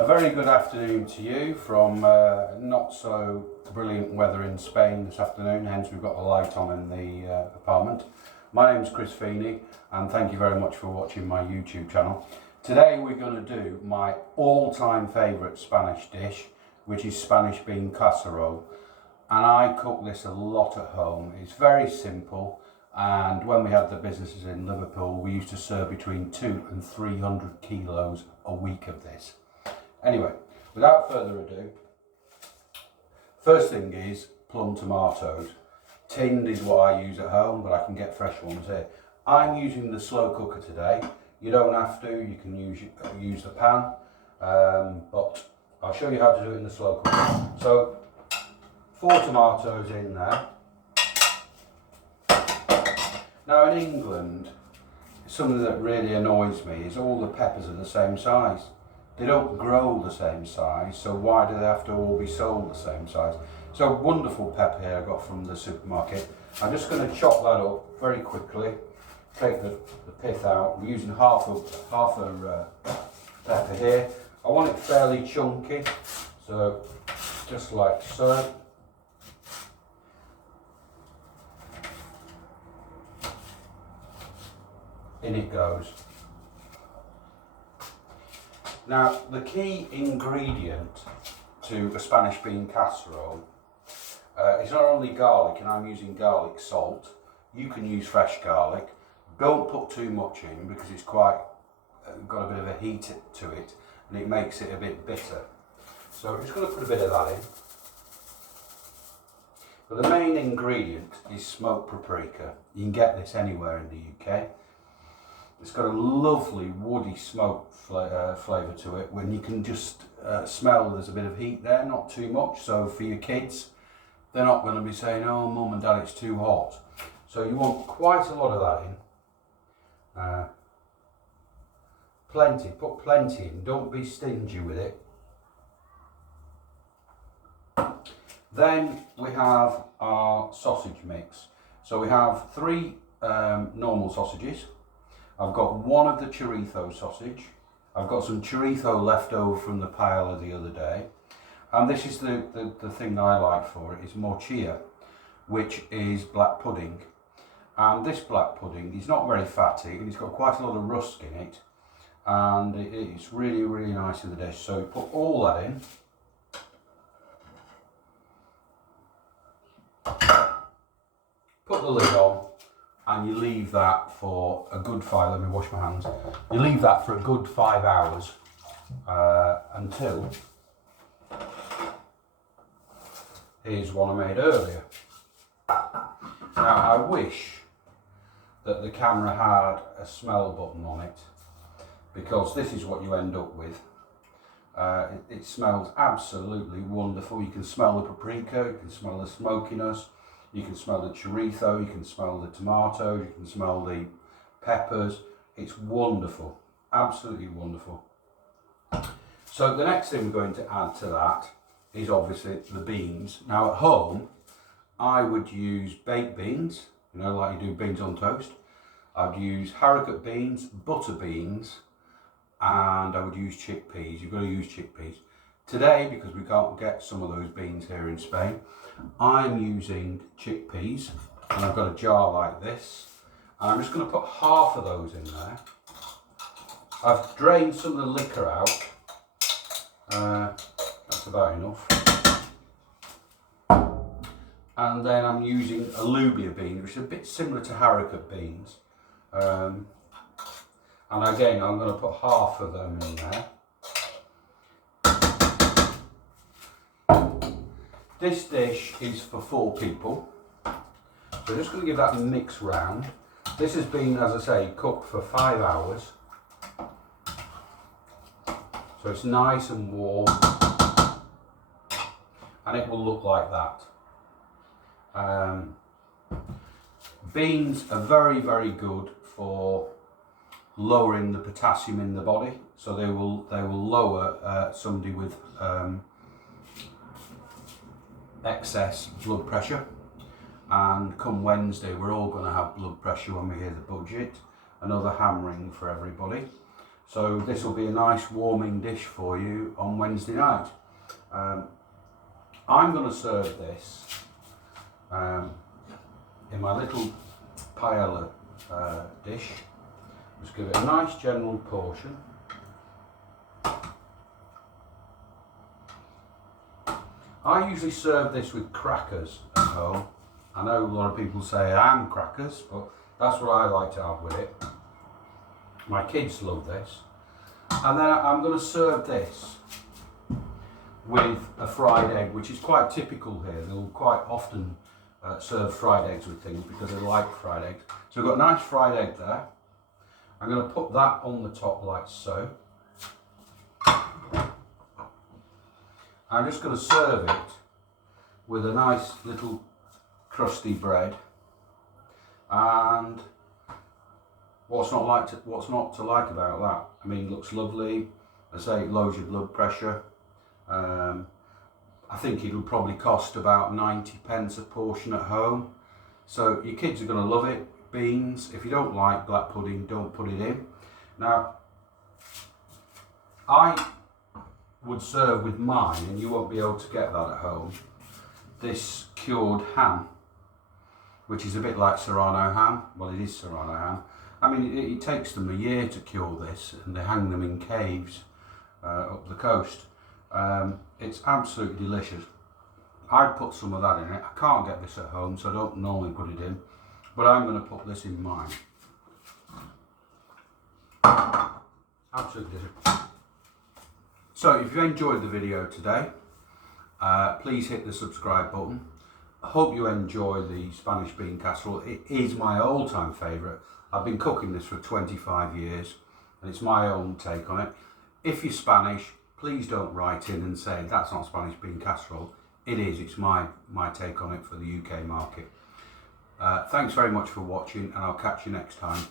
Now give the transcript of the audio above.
A very good afternoon to you from not so brilliant weather in Spain this afternoon, hence we've got the light on in the apartment. My name's Chris Feeney and thank you very much for watching my YouTube channel. Today we're going to do my all-time favourite Spanish dish, which is Spanish bean casserole. And I cook this a lot at home. It's very simple, and when we had the businesses in Liverpool we used to serve between 200 and 300 kilos a week of this. Anyway, without further ado, first thing is plum tomatoes. Tinned is what I use at home, but I can get fresh ones here. I'm using the slow cooker today. You don't have to, you can use the pan, but I'll show you how to do it in the slow cooker. So, 4 tomatoes in there. Now in England, something that really annoys me is all the peppers are the same size. They don't grow the same size, so why do they have to all be sold the same size? So wonderful pepper here I got from the supermarket. I'm just going to chop that up very quickly, take the pith out. I'm using half a pepper here. I want it fairly chunky, so just like so. In it goes. Now, the key ingredient to a Spanish bean casserole is not only garlic, and I'm using garlic salt. You can use fresh garlic. Don't put too much in because it's quite got a bit of a heat to it, and it makes it a bit bitter. So I'm just going to put a bit of that in. But the main ingredient is smoked paprika. You can get this anywhere in the UK. It's got a lovely woody smoke flavour to it, when you can just smell there's a bit of heat there, not too much. So for your kids, they're not going to be saying, oh mum and dad, it's too hot. So you want quite a lot of that in. Put plenty in, don't be stingy with it. Then we have our sausage mix. So we have 3 normal sausages. I've got 1 of the chorizo sausage. I've got some chorizo left over from the paella the other day. And this is the thing that I like for it, is morcilla, which is black pudding. And this black pudding is not very fatty, and it's got quite a lot of rusk in it. And it's really, really nice in the dish. So put all that in. Put the lid on. And you leave that for a good 5, let me wash my hands. You leave that for a good 5 hours until, here's one I made earlier. Now I wish that the camera had a smell button on it, because this is what you end up with. It smells absolutely wonderful. You can smell the paprika, you can smell the smokiness. You can smell the chorizo, you can smell the tomatoes, you can smell the peppers. It's wonderful, absolutely wonderful. So the next thing we're going to add to that is obviously the beans. Now at home, I would use baked beans, you know, like you do beans on toast. I'd use haricot beans, butter beans, and I would use chickpeas. You've got to use chickpeas. Today, because we can't get some of those beans here in Spain, I'm using chickpeas, and I've got a jar like this, and I'm just going to put half of those in there. I've drained some of the liquor out, that's about enough. And then I'm using alubia beans, which is a bit similar to haricot beans. And again, I'm going to put half of them in there. This dish is for 4 people, so I'm just going to give that a mix round. This has been, as I say, cooked for 5 hours, so it's nice and warm, and it will look like that. Beans are very, very good for lowering the potassium in the body, so they will lower somebody with excess blood pressure. And come Wednesday we're all going to have blood pressure when we hear the budget. Another hammering for everybody. So this will be a nice warming dish for you on Wednesday night. I'm going to serve this in my little paella dish. Just give it a nice general portion. I usually serve this with crackers at home. I know a lot of people say ham crackers, but that's what I like to have with it. My kids love this. And then I'm going to serve this with a fried egg, which is quite typical here. They'll quite often serve fried eggs with things because they like fried eggs. So we've got a nice fried egg there. I'm going to put that on the top like so. I'm just going to serve it with a nice little crusty bread. And what's not to like about that? I mean, it looks lovely. I say it lowers your blood pressure. I think it'll probably cost about 90p a portion at home. So your kids are going to love it. Beans. If you don't like black pudding, don't put it in. Now, I would serve with mine, and you won't be able to get that at home, this cured ham, which is a bit like Serrano ham. Well, it is Serrano ham. I mean, it takes them a year to cure this, and they hang them in caves up the coast. It's absolutely delicious. I'd put some of that in it. I can't get this at home, so I don't normally put it in, but I'm going to put this in mine. Absolutely delicious. So if you enjoyed the video today, please hit the subscribe button. I hope you enjoy the Spanish bean casserole. It is my all-time favourite. I've been cooking this for 25 years, and it's my own take on it. If you're Spanish, please don't write in and say that's not Spanish bean casserole. It is. It's my take on it for the UK market. Thanks very much for watching, and I'll catch you next time.